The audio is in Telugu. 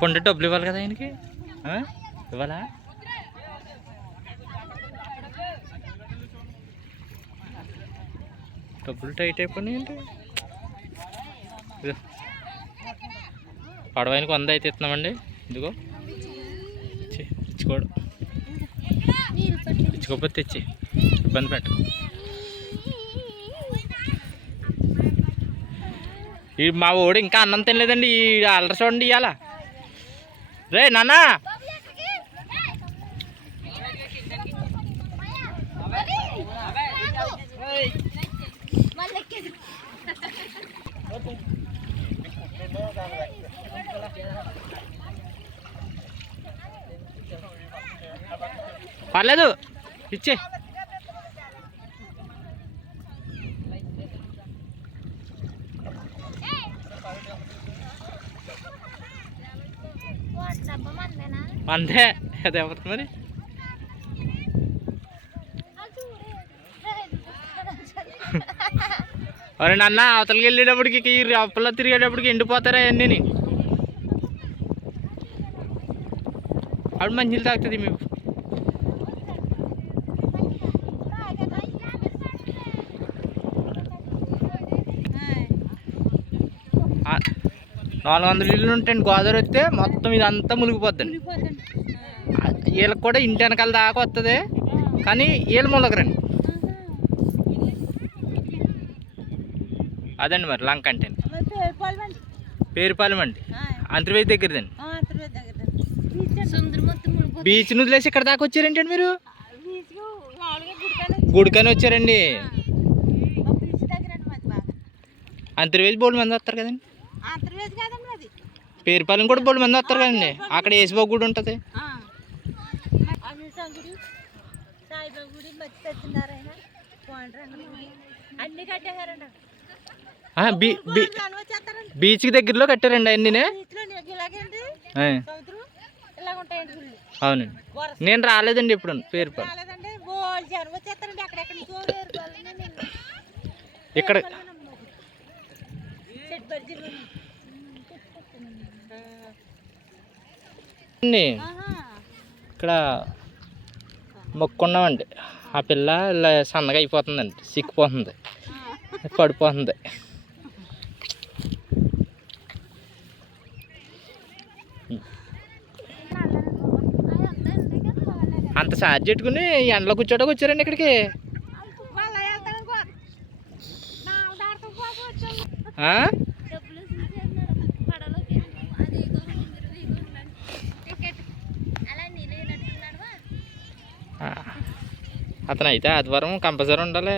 కొండ డబ్బులు ఇవ్వాలి కదా ఆయనకి? ఇవ్వాలా? డబ్బులు టైట్ అయిపోయినాయి ఏంటి? పడవైనకి వంద అయితే ఇస్తున్నామండి. ఇదిగో. ఇచ్చుకోడు ఇచ్చుకోకపోతే తెచ్చి. ఇబ్బంది పెట్ట ఈ మా ఓడి ఇంకా అన్నం తినలేదండి. ఈ అల్లరి చూడండి ఇవాళ రే నాన్న. పర్లేదు. ఇచ్చే. అంతే అదే మరి అరే నాన్న అవతలకి వెళ్ళేటప్పటికి ఈ అప్పలో తిరిగేటప్పటికి ఎండిపోతారా అన్నీ అప్పుడు మంచి నీళ్ళు తాగుతుంది మేము. నాలుగు వందల ఇళ్ళు ఉంటాయండి గోదావరి వస్తే మొత్తం ఇదంతా మునిగిపోద్దండి. వీళ్ళకి కూడా ఇంటి వెనకాల దాకా వస్తుంది కానీ వీళ్ళు మునగరండి అదండి మరి లంక అంటే. పేరుపాలెం అండి అంతర్వేది దగ్గరదండి. బీచ్ వదిలేసి ఇక్కడ దాకా వచ్చారేంటండి మీరు? గుడికని వచ్చారండి. అంతర్వేది బోల్డ్ మంది వస్తారు కదండి. పేరుపాలెం కూడా బోల్డ్ మంది వస్తారు కదండి. అక్కడ ఏసుబాబు గుడి ఉంటుంది. గుడి సాయిబాబా గుడి మధ్య సత్యనారాయణ కోండ్రంగ గుడి అన్ని కట్టేశారండి ఆ, బీ బీ వచ్చేస్తారండి బీచ్కి దగ్గరలో కట్టారండి గుళ్ళు. అవునండి నేను రాలేదండి ఇప్పుడు నేను ఇక్కడ ఇక్కడ మొక్కున్నామండి ఆ పిల్ల ఇలా సన్నగా అయిపోతుందండి. సిక్కిపోతుంది పడిపోతుంది. అంత ఛార్జ్ పెట్టుకుని ఎండలో కూర్చోడానికి వచ్చారండి ఇక్కడికి. ఆ? డబ్బులు చూసేస్తున్నారు పడవలోకి అది టికెట్ అలా నేను నడుస్తున్నాడు ఆ. అతను అయితే ఆదివారం కంపల్సరీ ఉండాలి.